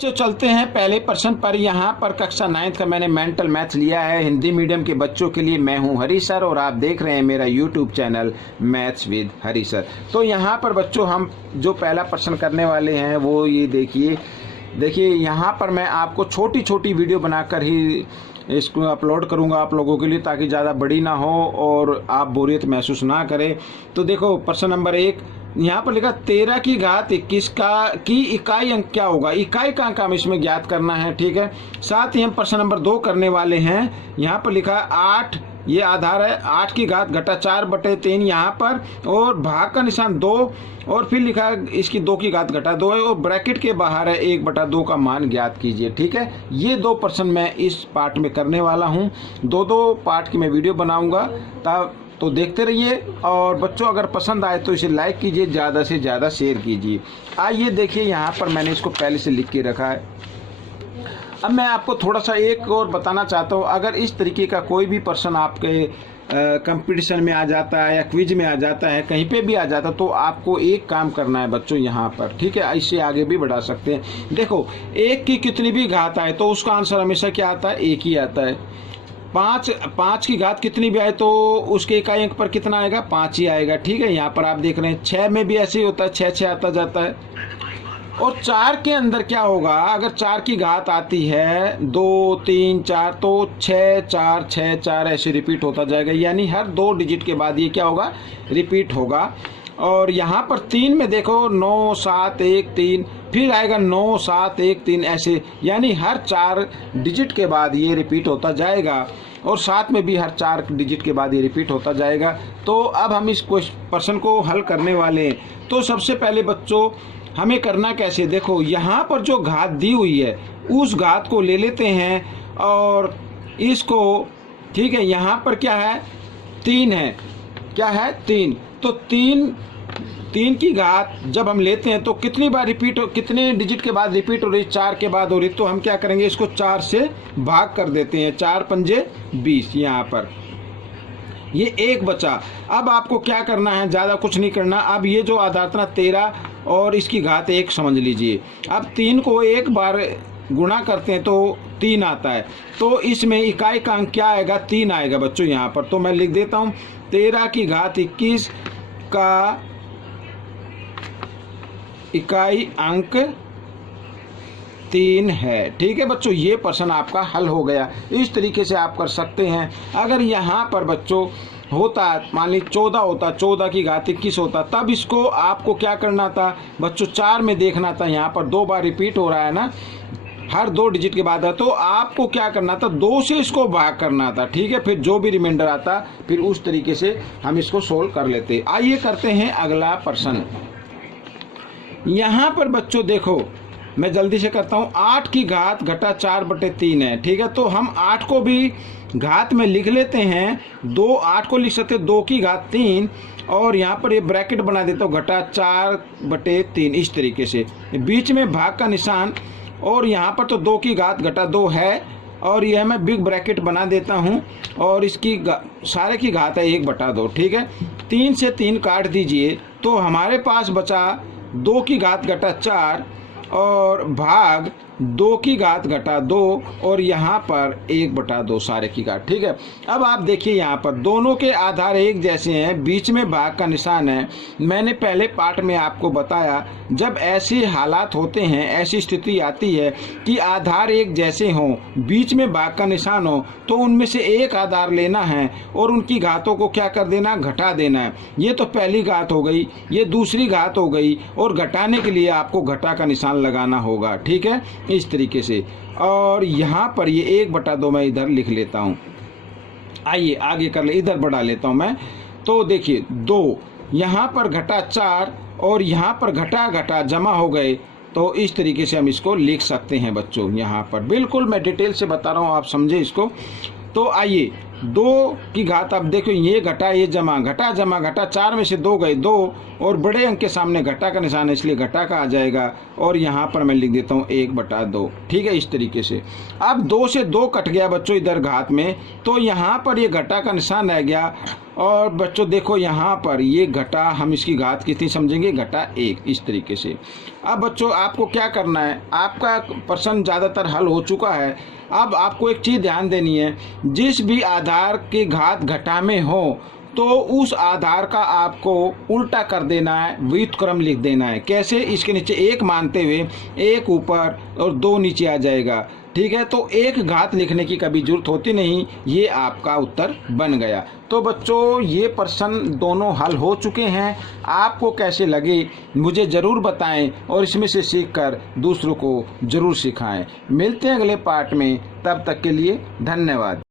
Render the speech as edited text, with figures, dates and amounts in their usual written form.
तो चलते हैं पहले प्रश्न पर। यहाँ पर कक्षा 9th का मैंने मेंटल मैथ्स लिया है हिंदी मीडियम के बच्चों के लिए। मैं हूँ हरी सर और आप देख रहे हैं मेरा YouTube channel maths with Hari sir. तो यहाँ पर बच्चों हम जो पहला प्रश्न करने वाले हैं वो ये देखिए यहाँ पर मैं आपको छोटी छोटी वीडियो बनाकर ही इसको अपलोड करूँगा आप लोगों के लिए, ताकि ज़्यादा बड़ी ना हो और आप बोरियत महसूस ना करें। तो देखो प्रश्न नंबर 1 यहाँ पर लिखा 13 की घात 21 की इकाई अंक क्या होगा। इकाई का अंक हम इसमें ज्ञात करना है, ठीक है। साथ ही हम प्रश्न नंबर 2 करने वाले हैं। यहाँ पर लिखा 8, ये आधार है 8 की घात घटा 4/3 यहाँ पर, और भाग का निशान 2, और फिर लिखा है इसकी 2 की घात घटा 2 है, और ब्रैकेट के बाहर है 1/2 का मान ज्ञात कीजिए, ठीक है। ये 2 प्रश्न मैं इस पार्ट में करने वाला हूँ। 2 पार्ट की मैं वीडियो बनाऊँगा, तब तो देखते रहिए। और बच्चों अगर पसंद आए तो इसे लाइक कीजिए, ज़्यादा से ज़्यादा शेयर कीजिए। आइए देखिए यहाँ पर मैंने इसको पहले से लिख के रखा है। अब मैं आपको थोड़ा सा एक और बताना चाहता हूँ। अगर इस तरीके का कोई भी प्रश्न आपके कंपटीशन में आ जाता है या क्विज में आ जाता है, कहीं पे भी आ जाता है, तो आपको एक काम करना है बच्चों यहाँ पर, ठीक है। इससे आगे भी बढ़ा सकते हैं। देखो 1 की कितनी भी घात आए तो उसका आंसर हमेशा क्या आता है, 1 ही आता है। 5 की घात कितनी भी आए तो उसके इकाई अंक पर कितना आएगा, 5 ही आएगा, ठीक है। यहाँ पर आप देख रहे हैं 6 में भी ऐसे ही होता है, 6 आता जाता है। और 4 के अंदर क्या होगा, अगर 4 की घात आती है 2 3 4 तो 6 4 6 4 ऐसे रिपीट होता जाएगा, यानी हर 2 डिजिट के बाद ये क्या होगा, रिपीट होगा। और यहाँ पर 3 में देखो 9 7 1 3, फिर आएगा 9 7 1 3 ऐसे, यानी हर 4 डिजिट के बाद ये रिपीट होता जाएगा, और 7 में भी हर 4 डिजिट के बाद ये रिपीट होता जाएगा। तो अब हम इस प्रश्न को हल करने वाले हैं। तो सबसे पहले बच्चों हमें करना कैसे, देखो यहाँ पर जो घात दी हुई है उस घात को ले लेते हैं और इसको, ठीक है। यहाँ पर क्या है, 3 है, क्या है 3, तो 3 की घात जब हम लेते हैं तो कितनी बार रिपीट हो, कितने डिजिट के बाद रिपीट हो रही, 4 के बाद हो रही। तो हम क्या करेंगे, इसको 4 से भाग कर देते हैं, 4 पंजे 20, यहाँ पर ये 1 बचा। अब आपको क्या करना है, ज़्यादा कुछ नहीं करना। अब ये जो आधार था 13 और इसकी घात 1 समझ लीजिए। अब 3 को 1 बार गुणा करते हैं तो 3 आता है, तो इसमें इकाई का अंक क्या आएगा, 3 आएगा बच्चों यहाँ पर। तो मैं लिख देता हूँ 13 की घात 21 का इकाई अंक 3 है, ठीक है बच्चों। ये प्रश्न आपका हल हो गया। इस तरीके से आप कर सकते हैं। अगर यहाँ पर बच्चों होता, मान ली 14 होता, 14 की घात 21 होता, तब इसको आपको क्या करना था बच्चों, 4 में देखना था। यहाँ पर 2 बार रिपीट हो रहा है ना, हर 2 डिजिट के बाद है, तो आपको क्या करना था, 2 से इसको भाग करना था, ठीक है। फिर जो भी रिमाइंडर आता फिर उस तरीके से हम इसको सोल्व कर लेते। आइए करते हैं अगला प्रश्न। यहाँ पर बच्चों देखो मैं जल्दी से करता हूँ। 8 की घात घटा 4/3 है, ठीक है। तो हम 8 को भी घात में लिख लेते हैं, 8 को लिख सकते हैं 2 की घात 3, और यहाँ पर ये ब्रैकेट बना देता हूँ घटा 4/3 इस तरीके से, बीच में भाग का निशान, और यहाँ पर तो 2 की घात घटा 2 है, और यह मैं बिग ब्रैकेट बना देता हूँ, और इसकी सारे की घात है 1/2, ठीक है। 3 से 3 काट दीजिए तो हमारे पास बचा 2 की घात घटा 4 और भाग 2 की घात घटा 2, और यहाँ पर 1/2 सारे की घात, ठीक है। अब आप देखिए यहाँ पर दोनों के आधार एक जैसे हैं, बीच में भाग का निशान है। मैंने पहले पार्ट में आपको बताया, जब ऐसे हालात होते हैं, ऐसी स्थिति आती है कि आधार एक जैसे हों, बीच में भाग का निशान हो, तो उनमें से एक आधार लेना है और उनकी घातों को क्या कर देना, घटा देना है। ये तो पहली घात हो गई, ये दूसरी घात हो गई, और घटाने के लिए आपको घटा का निशान लगाना होगा, ठीक है, इस तरीके से। और यहाँ पर ये 1/2 मैं इधर लिख लेता हूँ। आइए आगे कर ले, इधर बढ़ा लेता हूँ मैं। तो देखिए 2 यहाँ पर घटा 4 और यहाँ पर घटा जमा हो गए, तो इस तरीके से हम इसको लिख सकते हैं बच्चों। यहाँ पर बिल्कुल मैं डिटेल से बता रहा हूँ, आप समझे इसको। तो आइए 2 की घात, अब देखो ये घटा ये जमा, घटा जमा घटा, 4 में से 2 गए 2, और बड़े अंक के सामने घटा का निशान है इसलिए घटा का आ जाएगा, और यहाँ पर मैं लिख देता हूँ 1/2, ठीक है, इस तरीके से। अब 2 से 2 कट गया बच्चों इधर घात में, तो यहाँ पर ये घटा का निशान रह गया, और बच्चों देखो यहाँ पर ये घटा, हम इसकी घात कितनी समझेंगे, घटा 1, इस तरीके से। अब बच्चों आपको क्या करना है, आपका प्रश्न ज़्यादातर हल हो चुका है। अब आपको एक चीज़ ध्यान देनी है, जिस भी आधार के घात घटा में हो तो उस आधार का आपको उल्टा कर देना है, व्युत्क्रम लिख देना है। कैसे, इसके नीचे 1 मानते हुए 1 ऊपर और 2 नीचे आ जाएगा। ठीक है, तो 1 घात लिखने की कभी जरूरत होती नहीं, ये आपका उत्तर बन गया। तो बच्चों ये प्रश्न दोनों हल हो चुके हैं, आपको कैसे लगे मुझे ज़रूर बताएं और इसमें से सीखकर दूसरों को ज़रूर सिखाएं। मिलते हैं अगले पार्ट में, तब तक के लिए धन्यवाद।